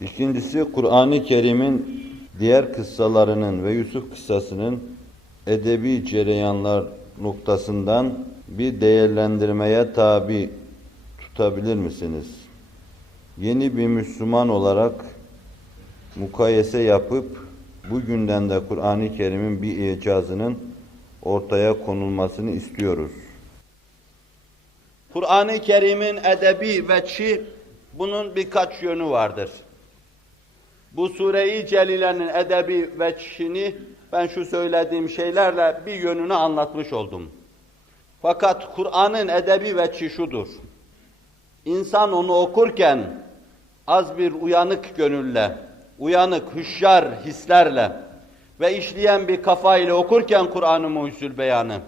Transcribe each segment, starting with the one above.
İkincisi Kur'an-ı Kerim'in diğer kıssalarının ve Yusuf kıssasının edebi cereyanlar noktasından bir değerlendirmeye tabi tutabilir misiniz? Yeni bir Müslüman olarak mukayese yapıp bugünden de Kur'an-ı Kerim'in bir icazının ortaya konulmasını istiyoruz. Kur'an-ı Kerim'in edebi veçi bunun birkaç yönü vardır. Bu sure-i celilenin edebi veçini ben şu söylediğim şeylerle bir yönünü anlatmış oldum. Fakat Kur'an'ın edebi veçi şudur. İnsan onu okurken az bir uyanık gönülle, uyanık, hüşyar hislerle ve işleyen bir kafayla okurken Kur'an-ı Muhyüzül Beyanı,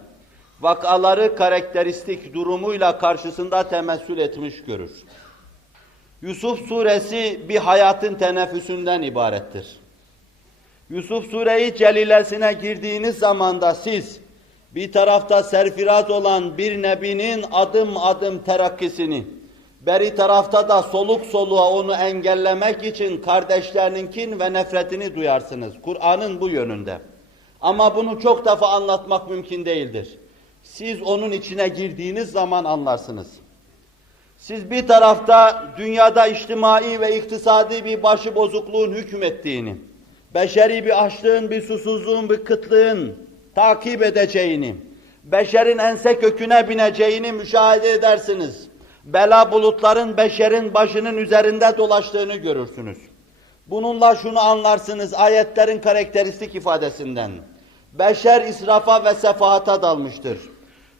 vakaları karakteristik durumuyla karşısında temessül etmiş görür. Yusuf suresi bir hayatın teneffüsünden ibarettir. Yusuf sureyi celilesine girdiğiniz zaman da siz bir tarafta serfiraz olan bir nebinin adım adım terakkisini, beri tarafta da soluk soluğa onu engellemek için kardeşlerininkin ve nefretini duyarsınız. Kur'an'ın bu yönünde. Ama bunu çok defa anlatmak mümkün değildir. Siz onun içine girdiğiniz zaman anlarsınız. Siz bir tarafta dünyada içtimai ve iktisadi bir başı bozukluğun hükmettiğini, beşeri bir açlığın, bir susuzluğun, bir kıtlığın takip edeceğini, beşerin ense köküne bineceğini müşahede edersiniz. Bela bulutların beşerin başının üzerinde dolaştığını görürsünüz. Bununla şunu anlarsınız ayetlerin karakteristik ifadesinden. Beşer israfa ve sefahata dalmıştır.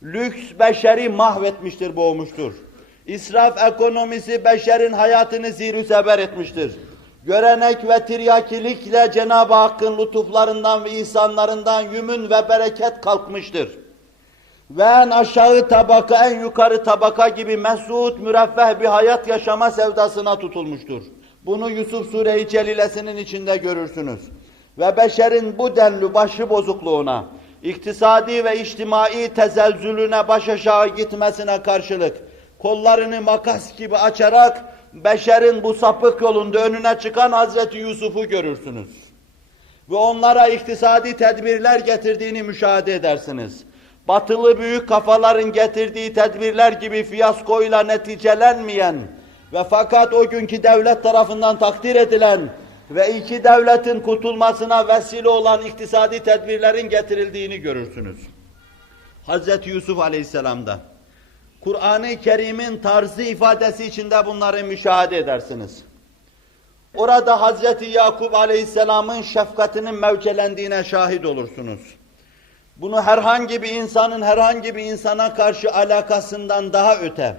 Lüks beşeri mahvetmiştir, boğmuştur. İsraf ekonomisi beşerin hayatını zirü seber etmiştir. Görenek ve tiryakilikle Cenab-ı Hakk'ın lütuflarından ve ihsanlarından yümün ve bereket kalkmıştır. Ve en aşağı tabaka, en yukarı tabaka gibi mesut, müreffeh bir hayat yaşama sevdasına tutulmuştur. Bunu Yusuf Sure-i Celilesinin içinde görürsünüz. Ve beşerin bu denli başı bozukluğuna, iktisadi ve içtimai tezelzülüne baş aşağı gitmesine karşılık, kollarını makas gibi açarak beşerin bu sapık yolunda önüne çıkan Hazreti Yusuf'u görürsünüz. Ve onlara iktisadi tedbirler getirdiğini müşahede edersiniz. Batılı büyük kafaların getirdiği tedbirler gibi fiyaskoyla neticelenmeyen ve fakat o günkü devlet tarafından takdir edilen ve iki devletin kurtulmasına vesile olan iktisadi tedbirlerin getirildiğini görürsünüz. Hazreti Yusuf Aleyhisselam'da. Kur'an-ı Kerim'in tarzı ifadesi içinde bunları müşahede edersiniz. Orada Hazreti Yakup Aleyhisselam'ın şefkatinin mevcelendiğine şahit olursunuz. Bunu herhangi bir insanın herhangi bir insana karşı alakasından daha öte,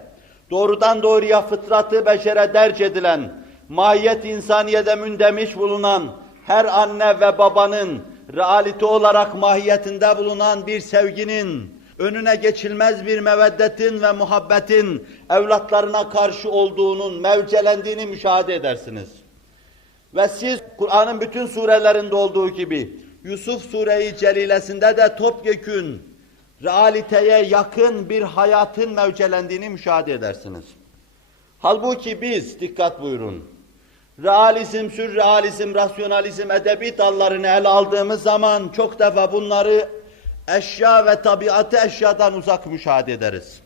doğrudan doğruya fıtratı beşere derc edilen, mahiyet insaniyede mündemiş bulunan her anne ve babanın realite olarak mahiyetinde bulunan bir sevginin, önüne geçilmez bir meveddetin ve muhabbetin evlatlarına karşı olduğunun mevcelendiğini müşahede edersiniz. Ve siz Kur'an'ın bütün surelerinde olduğu gibi Yusuf Sure-i Celilesinde de topyekün realiteye yakın bir hayatın mevcelendiğini müşahede edersiniz. Halbuki biz, dikkat buyurun, realizm, sürrealizm, rasyonalizm, edebi dallarını ele aldığımız zaman çok defa bunları eşya ve tabiatı eşyadan uzak müşahede ederiz.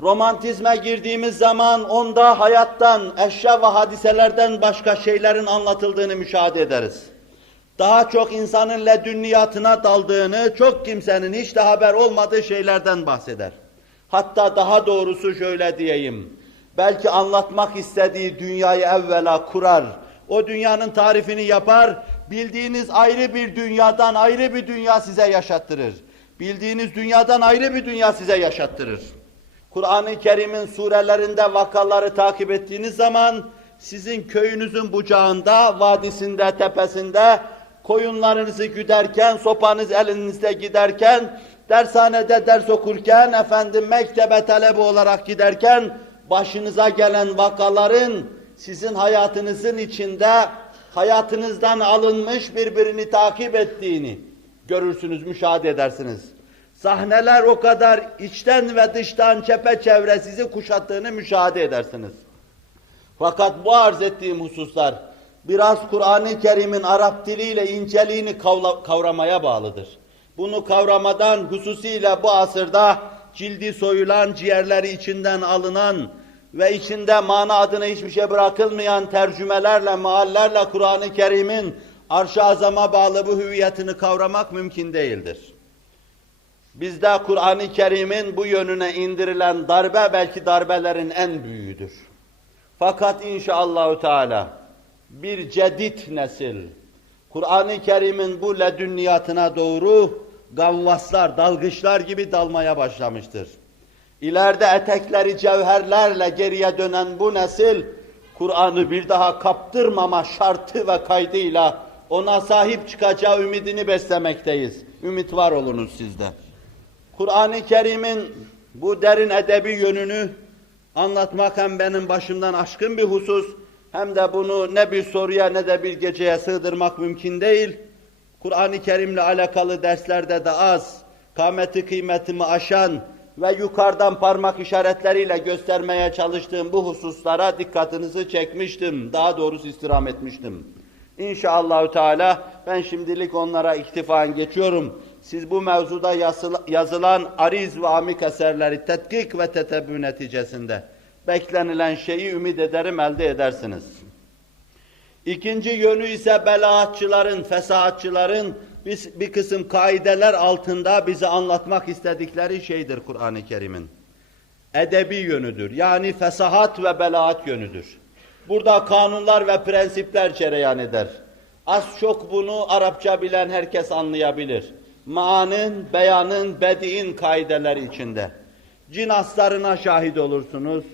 Romantizme girdiğimiz zaman onda hayattan, eşya ve hadiselerden başka şeylerin anlatıldığını müşahede ederiz. Daha çok insanın ledünniyatına daldığını, çok kimsenin hiç de haber olmadığı şeylerden bahseder. Hatta daha doğrusu şöyle diyeyim, belki anlatmak istediği dünyayı evvela kurar, o dünyanın tarifini yapar, bildiğiniz ayrı bir dünyadan ayrı bir dünya size yaşattırır. Bildiğiniz dünyadan ayrı bir dünya size yaşattırır. Kur'an-ı Kerim'in surelerinde vakaları takip ettiğiniz zaman sizin köyünüzün bucağında, vadisinde, tepesinde koyunlarınızı güderken, sopanız elinizde giderken, dershanede ders okurken, efendim mektebe talebe olarak giderken başınıza gelen vakaların sizin hayatınızın içinde hayatınızdan alınmış birbirini takip ettiğini görürsünüz, müşahede edersiniz. Sahneler o kadar içten ve dıştan çepeçevre sizi kuşattığını müşahede edersiniz. Fakat bu arz ettiğim hususlar biraz Kur'an-ı Kerim'in Arap diliyle inceliğini kavramaya bağlıdır. Bunu kavramadan hususiyle bu asırda cildi soyulan, ciğerleri içinden alınan ve içinde mana adına hiçbir şey bırakılmayan tercümelerle, meallerle Kur'an-ı Kerim'in arş-ı azama bağlı bu hüviyetini kavramak mümkün değildir. Bizde Kur'an-ı Kerim'in bu yönüne indirilen darbe belki darbelerin en büyüğüdür. Fakat inşallahü teala bir cedid nesil Kur'an-ı Kerim'in bu ledünniyatına doğru gavvaslar, dalgıçlar gibi dalmaya başlamıştır. İleride etekleri cevherlerle geriye dönen bu nesil Kur'an'ı bir daha kaptırmama şartı ve kaydıyla ona sahip çıkacağı ümidini beslemekteyiz. Ümit var olunuz sizde. Kur'an-ı Kerim'in bu derin edebi yönünü anlatmak hem benim başımdan aşkın bir husus, hem de bunu ne bir soruya ne de bir geceye sığdırmak mümkün değil. Kur'an-ı Kerim'le alakalı derslerde de az, kâmeti kıymetimi aşan ve yukarıdan parmak işaretleriyle göstermeye çalıştığım bu hususlara dikkatinizi çekmiştim. Daha doğrusu istirham etmiştim. İnşallahü Teala ben şimdilik onlara iktifaen geçiyorum. Siz bu mevzuda yazıla- yazılan ariz ve amik eserleri tetkik ve tetebbü neticesinde beklenilen şeyi ümit ederim elde edersiniz. İkinci yönü ise belaatçıların, fesahatçıların bir, bir kısım kaideler altında bize anlatmak istedikleri şeydir Kur'an-ı Kerim'in. Edebi yönüdür. Yani fesahat ve belaat yönüdür. Burada kanunlar ve prensipler cereyan eder. Az çok bunu Arapça bilen herkes anlayabilir. Maanın, beyanın, bedi'in kaideleri içinde. Cinaslarına şahit olursunuz,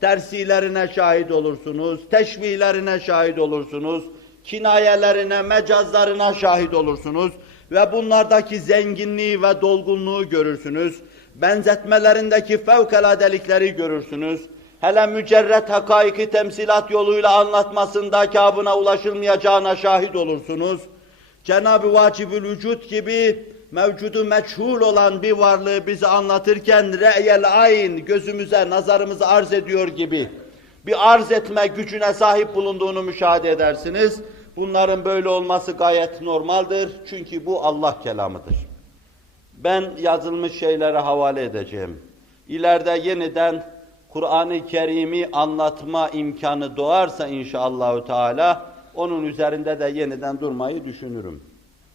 tersilerine şahit olursunuz, teşbihlerine şahit olursunuz, kinayelerine, mecazlarına şahit olursunuz ve bunlardaki zenginliği ve dolgunluğu görürsünüz. Benzetmelerindeki fevkaladelikleri görürsünüz. Hele mücerret hakaiki temsilat yoluyla anlatmasında kabına ulaşılmayacağına şahit olursunuz. Cenab-ı Vacibül Vücut gibi mevcudu meçhul olan bir varlığı bize anlatırken re'yel ayn gözümüze, nazarımıza arz ediyor gibi bir arz etme gücüne sahip bulunduğunu müşahede edersiniz. Bunların böyle olması gayet normaldir. Çünkü bu Allah kelamıdır. Ben yazılmış şeylere havale edeceğim. İleride yeniden Kur'an-ı Kerim'i anlatma imkanı doğarsa inşallahü teala onun üzerinde de yeniden durmayı düşünürüm.